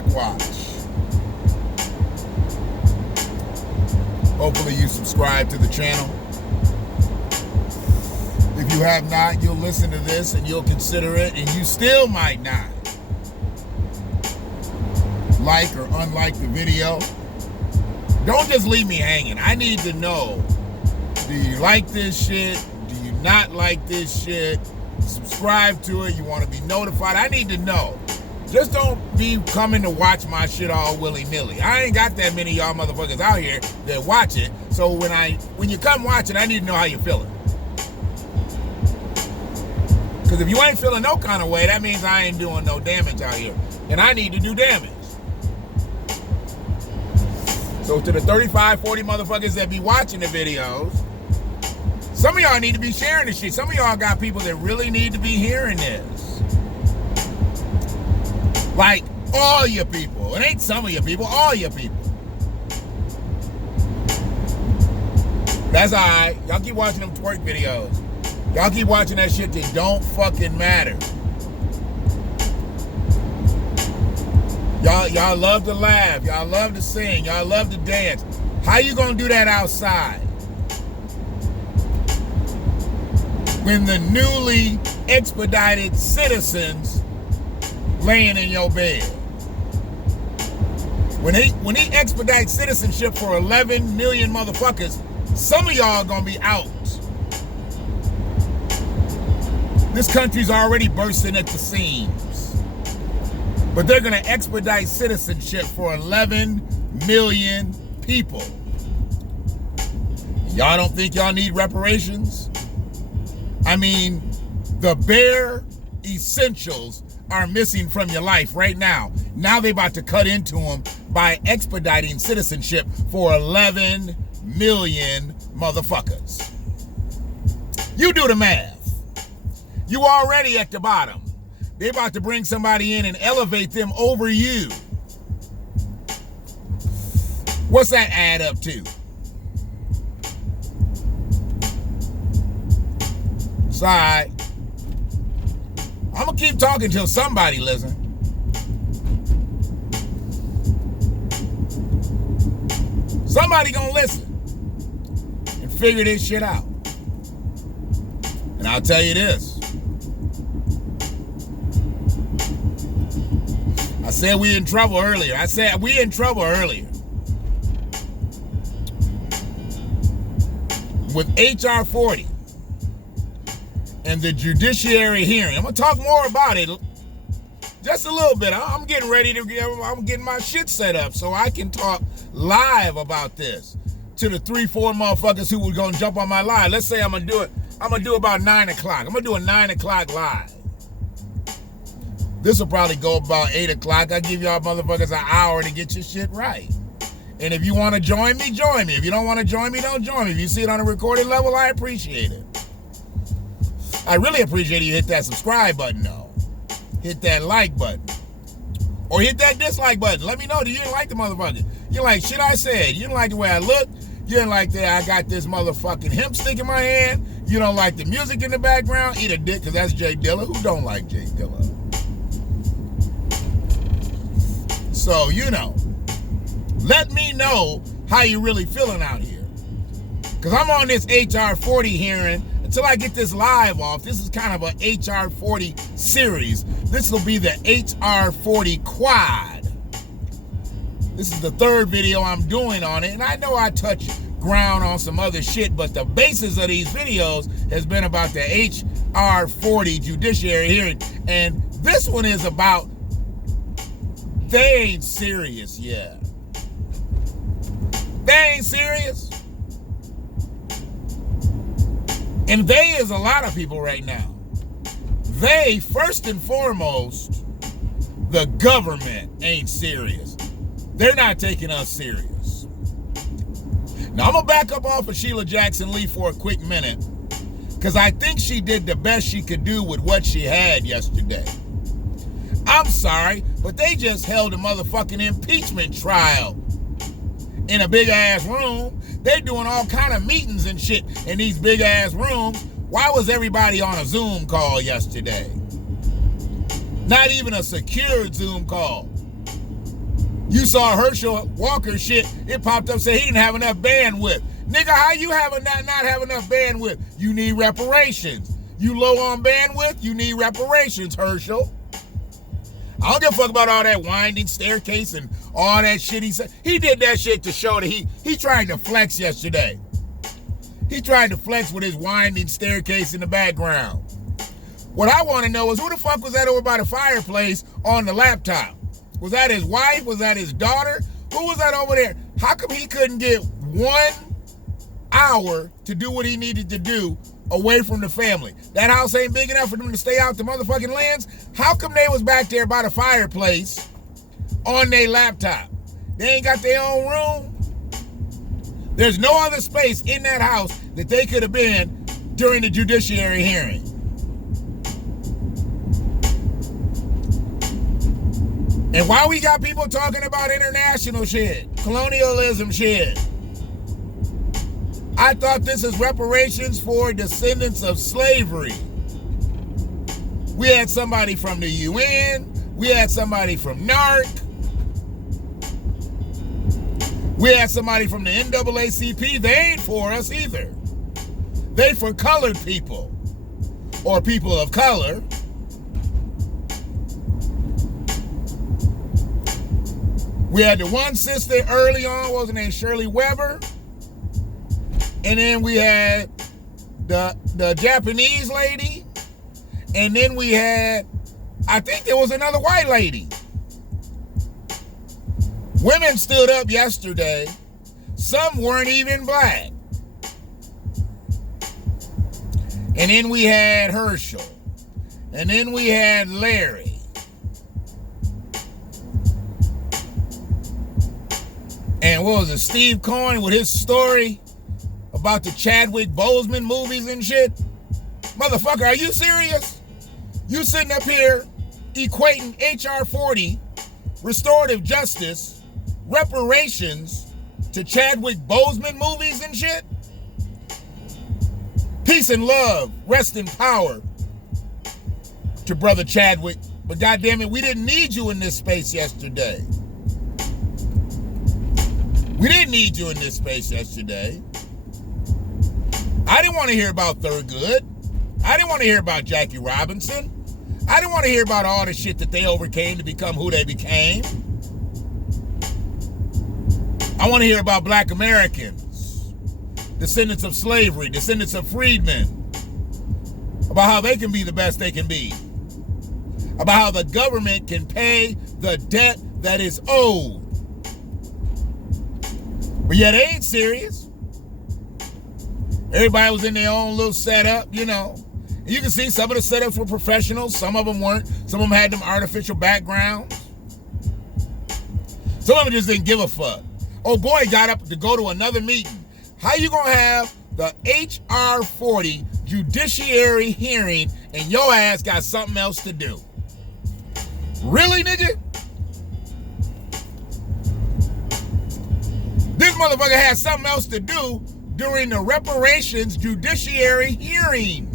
back watch. Hopefully you subscribe to the channel. If you have not, you'll listen to this and you'll consider it, and you still might not like or unlike the video. Don't just leave me hanging. I need to know, do you like this shit? Do you not like this shit? Subscribe to it. You want to be notified? I need to know. Just don't be coming to watch my shit all willy-nilly. I ain't got that many of y'all motherfuckers out here that watch it. So when you come watch it, I need to know how you're feeling. Because if you ain't feeling no kind of way, that means I ain't doing no damage out here. And I need to do damage. So to the 35, 40 motherfuckers that be watching the videos, some of y'all need to be sharing this shit. Some of y'all got people that really need to be hearing this. Like, all your people. It ain't some of your people, all your people. That's all right. Y'all keep watching them twerk videos. Y'all keep watching that shit that don't fucking matter. Y'all love to laugh. Y'all love to sing. Y'all love to dance. How you gonna do that outside? When the newly expedited citizens laying in your bed. When he expedite citizenship for 11 million motherfuckers, some of y'all gonna be out. This country's already bursting at the seams. But they're gonna expedite citizenship for 11 million people. Y'all don't think y'all need reparations? I mean, the bare essentials are missing from your life right now. Now they about to cut into them by expediting citizenship for 11 million motherfuckers. You do the math. You already at the bottom. They about to bring somebody in and elevate them over you. What's that add up to? It's all right. I'm gonna keep talking till somebody listen. Somebody gonna listen and figure this shit out. And I'll tell you this. I said we in trouble earlier. With HR40 and the judiciary hearing. I'm going to talk more about it just a little bit. I'm getting ready I'm getting my shit set up so I can talk live about this to the 3-4 motherfuckers who were going to jump on my live. Let's say I'm going to do it. I'm going to do about 9 o'clock. I'm going to do a 9 o'clock live. This will probably go about 8 o'clock. I give y'all motherfuckers an hour to get your shit right. And if you want to join me, join me. If you don't want to join me, don't join me. If you see it on a recorded level, I appreciate it. I really appreciate you hit that subscribe button, though. Hit that like button. Or hit that dislike button. Let me know that you didn't like the motherfucker. You like shit I said. You didn't like the way I look. You didn't like that I got this motherfucking hemp stick in my hand. You don't like the music in the background. Eat a dick, because that's Jay Dilla. Who don't like Jay Dilla? So, let me know how you really feeling out here. Because I'm on this HR40 hearing until I get this live off. This is kind of a HR40 series. This will be the HR40 quad. This is the third video I'm doing on it. And I know I touch ground on some other shit, but the basis of these videos has been about the HR40 judiciary hearing. And this one is about they ain't serious yet. They ain't serious. And they is a lot of people right now. They, first and foremost, the government ain't serious. They're not taking us serious. Now, I'm going to back up off of Sheila Jackson Lee for a quick minute, because I think she did the best she could do with what she had yesterday. I'm sorry, but they just held a motherfucking impeachment trial in a big-ass room. They're doing all kind of meetings and shit in these big-ass rooms. Why was everybody on a Zoom call yesterday? Not even a secured Zoom call. You saw Herschel Walker shit, it popped up, said he didn't have enough bandwidth. Nigga, how you not have enough bandwidth? You need reparations. You low on bandwidth, you need reparations, Herschel. I don't give a fuck about all that winding staircase and all that shit he said. He did that shit to show that he tried to flex yesterday. He tried to flex with his winding staircase in the background. What I want to know is who the fuck was that over by the fireplace on the laptop? Was that his wife? Was that his daughter? Who was that over there? How come he couldn't get 1 hour to do what he needed to do away from the family? That house ain't big enough for them to stay out the motherfucking lands? How come they was back there by the fireplace on their laptop? They ain't got their own room? There's no other space in that house that they could have been during the judiciary hearing. And while we got people talking about international shit, colonialism shit, I thought this is reparations for descendants of slavery. We had somebody from the UN. We had somebody from NARC. We had somebody from the NAACP. They ain't for us either. They for colored people or people of color. We had the one sister early on, what was her name, Shirley Weber. And then we had the Japanese lady. And then we had, I think there was another white lady. Women stood up yesterday. Some weren't even black. And then we had Herschel. And then we had Larry. And what was it, Steve Cohen with his story about the Chadwick Boseman movies and shit? Motherfucker, are you serious? You sitting up here equating HR40, restorative justice, reparations to Chadwick Boseman movies and shit? Peace and love, rest in power to Brother Chadwick. But goddamn it, we didn't need you in this space yesterday. We didn't need you in this space yesterday. I didn't want to hear about Thurgood. I didn't want to hear about Jackie Robinson. I didn't want to hear about all the shit that they overcame to become who they became. I want to hear about black Americans, descendants of slavery, descendants of freedmen, about how they can be the best they can be, about how the government can pay the debt that is owed. But yeah, they ain't serious. Everybody was in their own little setup, you know. And you can see some of the setups were professionals. Some of them weren't. Some of them had them artificial backgrounds. Some of them just didn't give a fuck. Oh boy got up to go to another meeting. How you gonna have the HR40 judiciary hearing and your ass got something else to do? Really, nigga? This motherfucker had something else to do during the reparations judiciary hearing.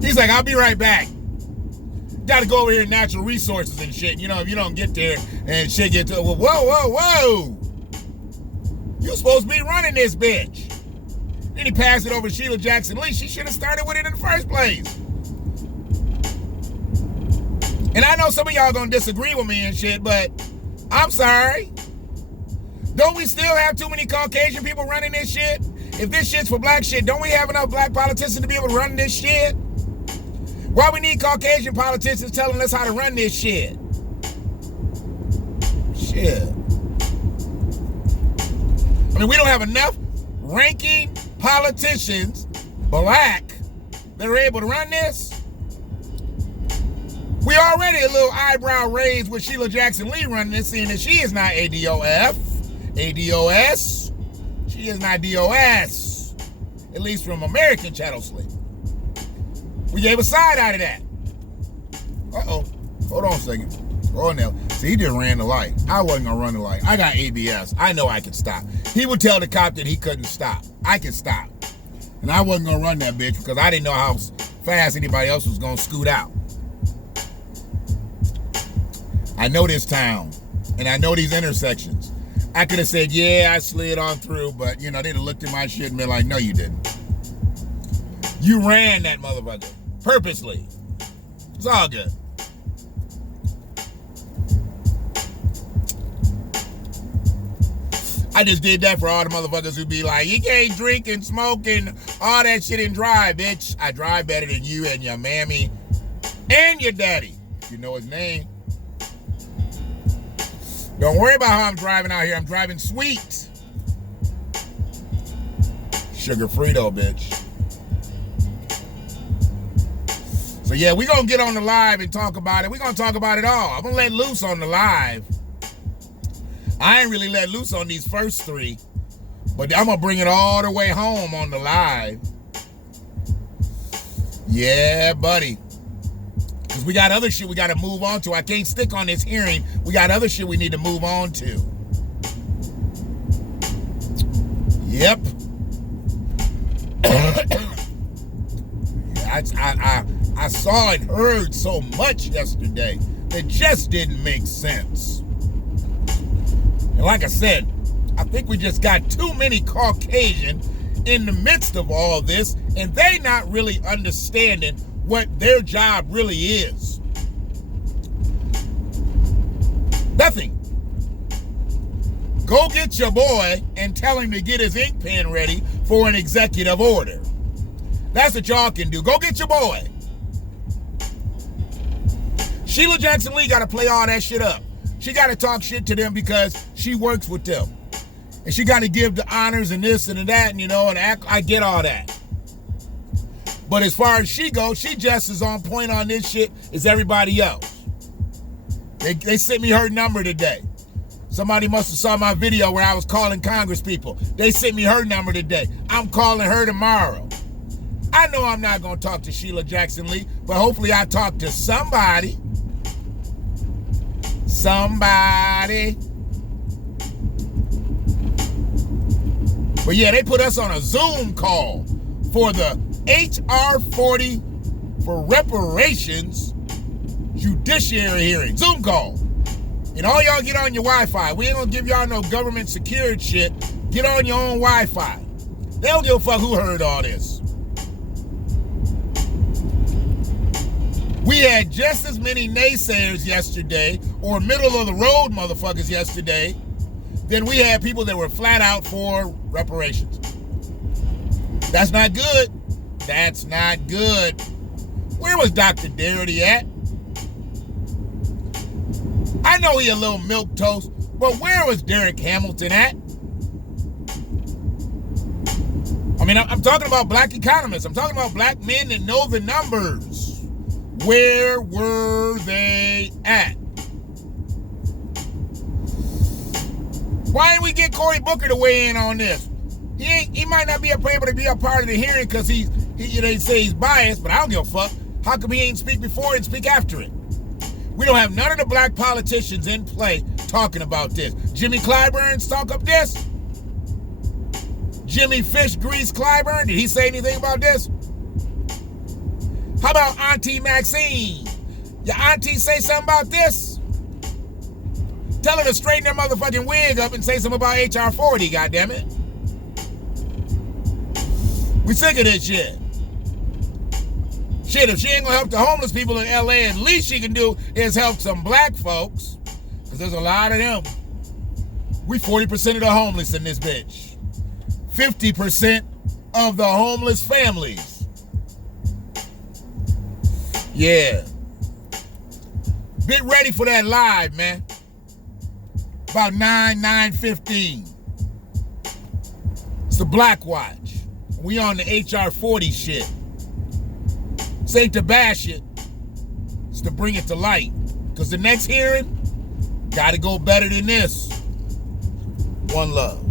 He's like, I'll be right back. Gotta go over here to natural resources and shit. You know, if you don't get there and shit get to, whoa, whoa, whoa. You supposed to be running this bitch. Then he passed it over to Sheila Jackson Lee. She should have started with it in the first place. And I know some of y'all gonna disagree with me and shit, but I'm sorry. Don't we still have too many Caucasian people running this shit? If this shit's for black shit, don't we have enough black politicians to be able to run this shit? Why we need Caucasian politicians telling us how to run this shit? Shit. I mean, we don't have enough ranking politicians, black, that are able to run this. We already a little eyebrow raised with Sheila Jackson Lee running this, seeing that she is not ADOS. She is not DOS, at least from American chattel slave. We gave a side out of that. Uh-oh. Hold on a second. Oh, now. See, he just ran the light. I wasn't going to run the light. I got ABS. I know I can stop. He would tell the cop that he couldn't stop. I can stop. And I wasn't going to run that bitch because I didn't know how fast anybody else was going to scoot out. I know this town, and I know these intersections. I could have said, yeah, I slid on through, but, you know, they'd have looked at my shit and been like, no, you didn't. You ran that motherfucker purposely. It's all good. I just did that for all the motherfuckers who be like, you can't drink and smoke and all that shit and drive, bitch. I drive better than you and your mammy and your daddy, if you know his name. Don't worry about how I'm driving out here. I'm driving sweet. Sugar-free though, bitch. So yeah, we're going to get on the live and talk about it. We're going to talk about it all. I'm going to let loose on the live. I ain't really let loose on these first three, but I'm going to bring it all the way home on the live. Yeah, buddy. Because we got other shit we got to move on to. I can't stick on this hearing. We got other shit we need to move on to. Yep. I saw and heard so much yesterday that just didn't make sense. And like I said, I think we just got too many Caucasian in the midst of all this, and they not really understanding what their job really is. Nothing. Go get your boy and tell him to get his ink pen ready for an executive order. That's what y'all can do. Go get your boy. Sheila Jackson Lee got to play all that shit up. She got to talk shit to them because she works with them. And she got to give the honors and this and that, and, you know, and I get all that. But as far as she goes, she just as on point on this shit as everybody else. They sent me her number today. Somebody must have saw my video where I was calling Congress people. They sent me her number today. I'm calling her tomorrow. I know I'm not going to talk to Sheila Jackson Lee, but hopefully I talk to somebody. Somebody. But yeah, they put us on a Zoom call for the HR40 for reparations judiciary hearing. Zoom call. And all y'all get on your Wi-Fi. We ain't gonna give y'all no government secured shit. Get on your own Wi-Fi. They don't give a fuck who heard all this. We had just as many naysayers yesterday, or middle of the road motherfuckers yesterday, than we had people that were flat out for reparations. That's not good. That's not good. Where was Dr. Darity at? I know he a little milquetoast, but where was Derek Hamilton at? I mean, I'm talking about black economists. I'm talking about black men that know the numbers. Where were they at? Why didn't we get Cory Booker to weigh in on this? He might not be able to be a part of the hearing because they say he's biased, but I don't give a fuck. How come he ain't speak before and speak after it? We don't have none of the black politicians in play talking about this. Jimmy Clyburn's talk up this? Jimmy Fish Grease Clyburn, did he say anything about this? How about Auntie Maxine? Your auntie say something about this? Tell her to straighten her motherfucking wig up and say something about HR40, goddammit. We sick of this shit. Shit, if she ain't gonna help the homeless people in LA, at least she can do is help some black folks. Because there's a lot of them. We 40% of the homeless in this bitch. 50% of the homeless families. Yeah. Get ready for that live, man. About 9:15. It's the Black Watch. We on the HR40 shit. This ain't to bash it. It's to bring it to light. Because the next hearing, gotta go better than this. One love.